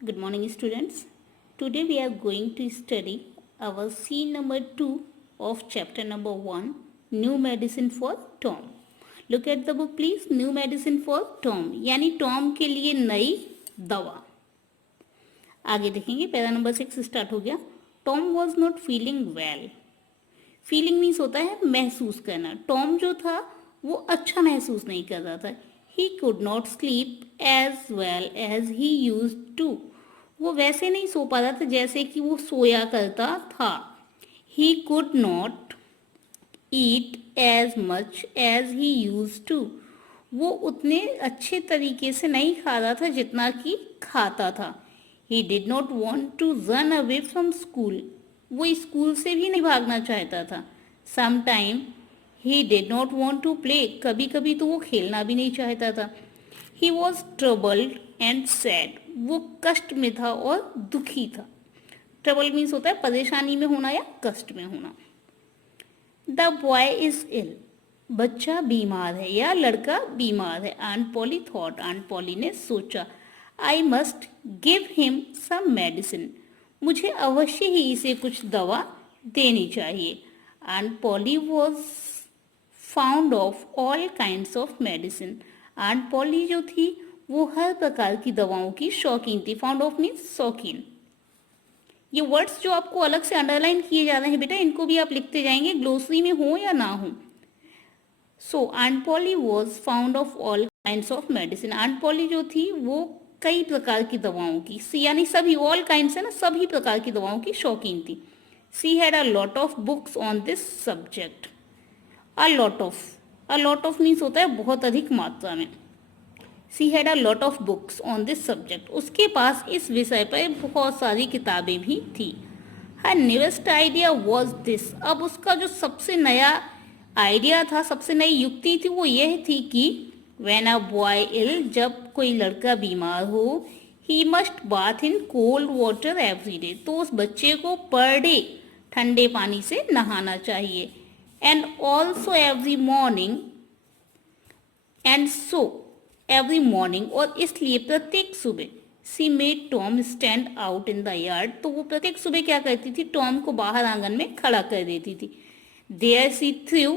Good morning, students. Today we are going to study our scene number 2 of chapter number 1, New Medicine for Tom. Look at the book, please. New Medicine for Tom, यानी Tom के लिए नई दवा. आगे देखेंगे. Para number 6 start हो गया. Tom was not feeling well. Feeling means होता है महसूस करना. टॉम जो था वो अच्छा महसूस नहीं कर रहा था. He could not sleep as well as he use to. वो वैसे नहीं सो पा रहा था जैसे कि वो सोया करता था. He could not eat as much as he use to. वो उतने अच्छे तरीके से नहीं खा रहा था जितना कि खाता था. He did not want to run away from school. वो स्कूल से भी नहीं भागना चाहता था. Sometime he did not want to play. कभी कभी तो वो खेलना भी नहीं चाहता था. He was troubled and sad. वो कष्ट में था और दुखी था. ट्रबल मीन्स होता है परेशानी में होना या कष्ट में होना. The boy is ill. बच्चा बीमार है या लड़का बीमार है. Aunt Polly thought. Aunt Polly ने सोचा. I must give him some medicine. मुझे अवश्य ही इसे कुछ दवा देनी चाहिए. Aunt Polly was found of all kinds of medicine. Aunt Polly जो थी वो हर प्रकार की दवाओं की शौकीन थी. फाउंड ऑफ मीन्स शौकीन. ये वर्ड्स जो आपको अलग से अंडरलाइन किए जा रहे हैं बेटा, इनको भी आप लिखते जाएंगे ग्लोसरी में हो या ना हो. So aunt Polly was found of all kinds of medicine. Aunt Polly जो थी वो कई प्रकार की दवाओं की, यानी सभी, ऑल काइंड्स है ना, सभी प्रकार की दवाओं की शौकीन थी. She had a lot of books on this subject. A lot of means होता है बहुत अधिक मात्रा में. She had a lot of books on this subject. उसके पास इस विषय पर बहुत सारी किताबें भी थी. हर न्यूएस्ट आइडिया वॉज दिस. अब उसका जो सबसे नया आइडिया था, सबसे नई युक्ति थी, वो यह थी कि व्हेन अ बॉय इल, जब कोई लड़का बीमार हो, he must bath in cold water every day. तो उस बच्चे को पर डे ठंडे पानी से नहाना चाहिए. And also every morning. And so every morning, और इसलिए प्रत्येक सुबह. सी made Tom stand out in the yard. तो वो प्रत्येक सुबह क्या करती थी, टॉम को बाहर आंगन में खड़ा कर देती थी. There she threw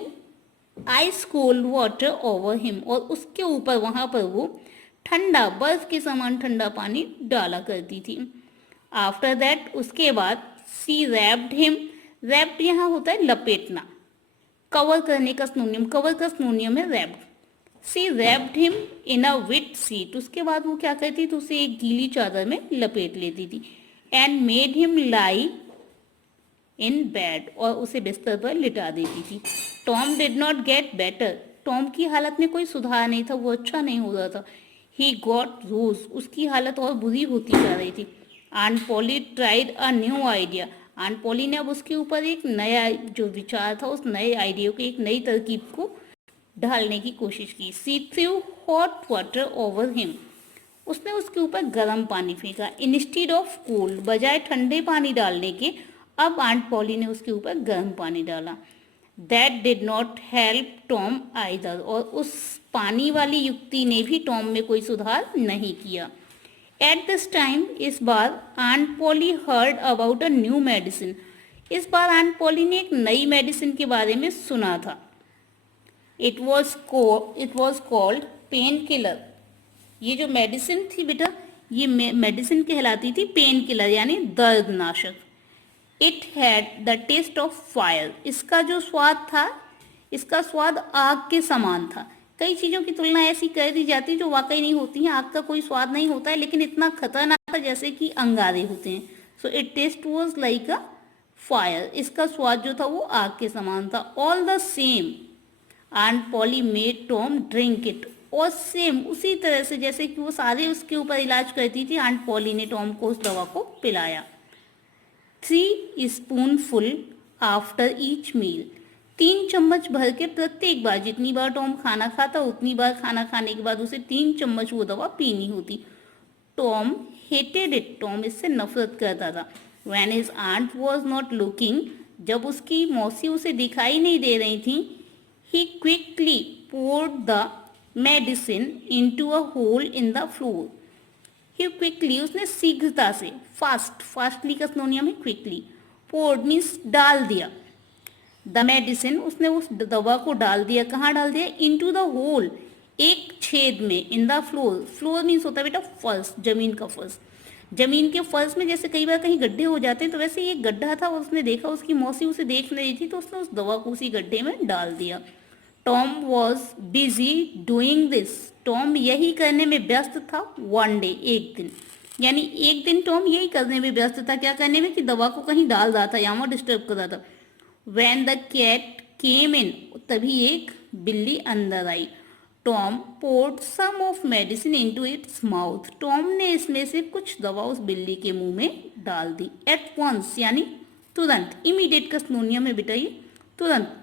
ice cold water over him. और उसके ऊपर, वहां पर वो ठंडा, बर्फ के समान ठंडा पानी डाला करती थी. आफ्टर दैट, उसके बाद, सी रैप्ड हिम. रैप्ड यहाँ होता है लपेटना, कवर करने का स्नोनियम. कवर का स्नोनियम है wrapped. She wrapped him in a wet sheet. उसके बाद वो क्या करती थी, उसे एक गीली चादर में लपेट लेती थी. And made him lie in bed. और उसे बिस्तर पर लिटा देती थी. Tom did not get better. Tom की हालत में कोई सुधार नहीं था, वो अच्छा नहीं हो रहा था. He got rose. उसकी हालत और बुरी होती जा रही थी. Aunt Polly tried a new idea. Aunt Polly ने अब उसके ऊपर एक नया जो विचार था, उस नए आइडिया को, एक नई तरकीब को ढालने की कोशिश की. She threw hot water over him. उसने उसके ऊपर गर्म पानी फेंका. इंस्टीड ऑफ कोल्ड, बजाय ठंडे पानी डालने के, अब आंट पॉली ने उसके ऊपर गर्म पानी डाला. That did not help Tom either. और उस पानी वाली युक्ति ने भी टॉम में कोई सुधार नहीं किया. एट दिस टाइम, इस बार aunt Polly heard about a new medicine. इस बार आंट पॉली ने एक नई मेडिसिन के बारे में सुना था. It was called pain killer. ये जो मेडिसिन थी बेटा, ये मेडिसिन कहलाती थी पेन किलर, यानी दर्दनाशक. It had the taste of fire. इसका जो स्वाद था, इसका स्वाद आग के समान था. कई चीज़ों की तुलना ऐसी कर दी जाती है जो वाकई नहीं होती है. आग का कोई स्वाद नहीं होता है, लेकिन इतना खतरनाक था जैसे कि अंगारे होते हैं. So it taste was like a fire. इसका स्वाद जो था वो आग के समान था. All the same, aunt Polly made Tom drink it. और सेम उसी तरह से जैसे कि वो सारे उसके ऊपर इलाज करती थी, आंट पॉली ने टॉम को उस दवा को पिलाया. 3 स्पूनफुल आफ्टर ईच मील. 3 चम्मच भर के प्रत्येक बार, जितनी बार टॉम खाना खाता उतनी बार खाना खाने के बाद उसे 3 चम्मच वो दवा पीनी होती. Tom hated it. टॉम इससे नफरत करता था. When his aunt was not looking. जब उसकी मौसी उसे दिखाई नहीं दे रही थी, he quickly poured the medicine into a hole in the floor. He quickly, उसने शीघ्रता से, फास्टली का सिनोनियम है क्विकली, पोर्ड मीन्स डाल दिया, द मेडिसिन, उसने उस दवा को डाल दिया, कहाँ डाल दिया, इनटू द होल, एक छेद में, इन द फ्लोर मीन्स होता है बेटा फर्श, जमीन का फर्श, जमीन के फर्श में जैसे कई बार कहीं गड्ढे हो जाते हैं, तो वैसे ये गड्ढा था, उसने देखा उसकी मौसी उसे देख रही थी, तो उसने उस दवा को उसी गड्ढे में डाल दिया। Tom was busy doing this, Tom यही करने में व्यस्त था, वन डे, एक दिन, यानी एक दिन टॉम यही करने में व्यस्त था, क्या करने में, कि दवा को कहीं डाल रहा था, यहाँ डिस्टर्ब कर रहा था। When the cat came in, तभी एक बिल्ली अंदर आई। Tom poured some of medicine into its mouth, Tom ने इसमें से कुछ दवा उस बिल्ली के मुंह में डाल दी। At once यानी तुरंत, इमीडिएट का सिनोनियम है बेटा ये, तुरंत।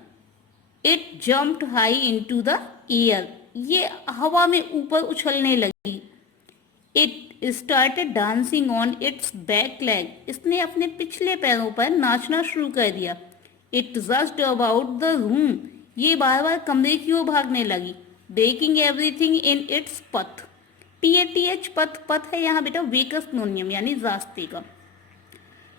It jumped high into the air, ये हवा में ऊपर उछलने लगी। It started dancing on its back leg, इसने अपने पिछले पैरों पर नाचना शुरू कर दिया। It rushed about the room, ये बार बार कमरे की ओर भागने लगी। Breaking everything in its path, PATH पथ है यहाँ बेटा वे का सिनोनियम यानी रास्ते का।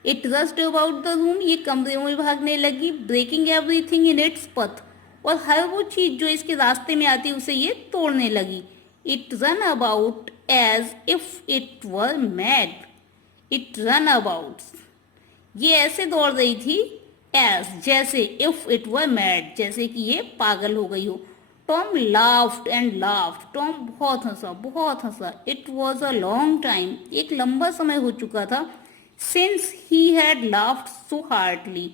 It rushed about the room, ये कमरे में भागने लगी। Breaking everything in its path, और हर वो चीज जो इसके रास्ते में आती उसे ये तोड़ने लगी। It ran about as if it were mad, it ran about, ये ऐसे दौड़ रही थी, as जैसे, if it were mad जैसे कि ये पागल हो गई हो। Tom laughed and laughed, Tom बहुत हंसा। It was a long time, एक लंबा समय हो चुका था, since he had laughed so heartily,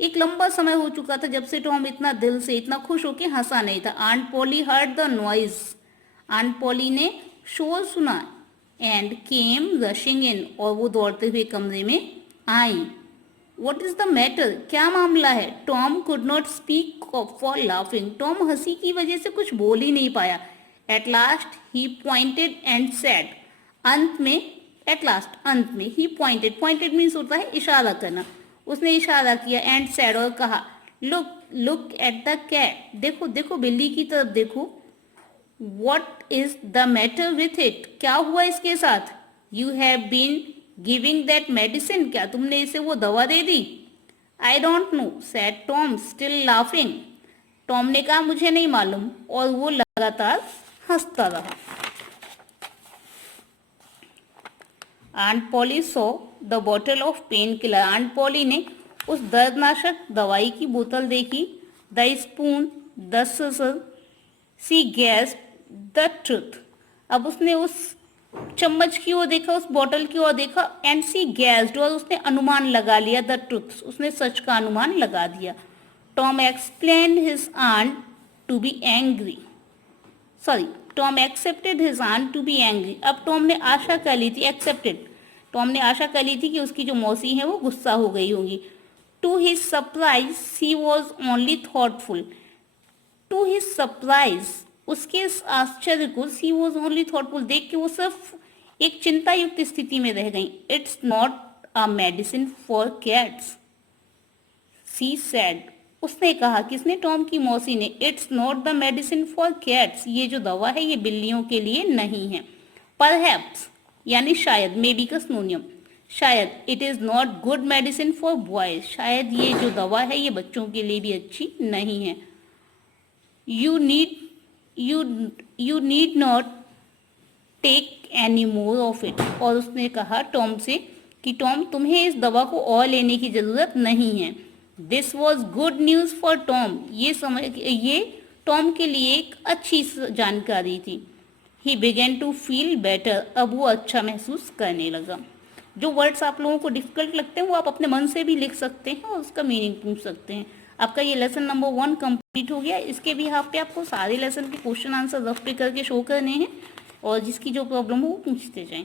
एक लंबा समय हो चुका था जब से टॉम इतना दिल से, इतना खुश होके हंसा नहीं था। Aunt Polly heard the noise, aunt Polly ने शोर सुना, and came rushing in, और वो दौड़ते हुए कमरे में आई। What is the matter, क्या मामला है? Tom could not speak for laughing, Tom हंसी की वजह से कुछ बोल ही नहीं पाया। At last he pointed and said, अंत में, at last अंत में, he pointed means होता है इशारा करना, उसने इशारा किया, and said और कहा, look at the cat, देखो बिल्ली की तरफ देखो। What is the matter with it, क्या हुआ इसके साथ? You have been giving that medicine, क्या तुमने इसे वो दवा दे दी? I don't know said Tom still laughing, Tom ने कहा मुझे नहीं मालूम, और वो लगातार हंसता रहा। Aunt Polly saw the bottle of pain killer, aunt Polly ने उस दर्दनाशक दवाई की बोतल देखी। The spoon, the scissor, she guessed the truth, अब उसने उस चम्मच की ओर देखा, उस बोतल की ओर देखा, एंड सी गैस्ड, और उसने अनुमान लगा लिया, द ट्रुथ, उसने सच का अनुमान लगा दिया। Tom explain his aunt to be angry, Tom accepted his aunt to be angry, अब टॉम ने आशा कर ली थी, एक्सेप्टेड, टॉम ने आशा कर ली थी कि उसकी जो मौसी है वो गुस्सा हो गई होंगी। To his surprise she was only thoughtful, to his surprise, उसके आश्चर्य को, सी वॉज ओनली थॉटफुल, देख के वो सिर्फ एक चिंता युक्त स्थिति में रह गई। It's not a medicine for cats, she said, उसने कहा, किसने? टॉम की मौसी ने। It's not the medicine for cats, ये जो दवा है ये बिल्लियों के लिए नहीं है। परहैप्स यानी शायद, मे बी का सिनोनियम, शायद। It is not good medicine for boys, शायद ये जो दवा है ये बच्चों के लिए भी अच्छी नहीं है। You need not take any more of it, और उसने कहा टॉम से कि टॉम तुम्हें इस दवा को और लेने की जरूरत नहीं है। This was good news for Tom, ये टॉम के लिए एक अच्छी जानकारी थी। He began to feel better, अब वो अच्छा महसूस करने लगा। जो वर्ड्स आप लोगों को डिफिकल्ट लगते हैं वो आप अपने मन से भी लिख सकते हैं और उसका मीनिंग पूछ सकते हैं। आपका ये लेसन नंबर 1 कंप्लीट हो गया। इसके भी यहाँ पे आपको सारे लेसन के क्वेश्चन आंसर रफ पे करके शो करने हैं और जिसकी जो प्रॉब्लम हो वो पूछते जाएं।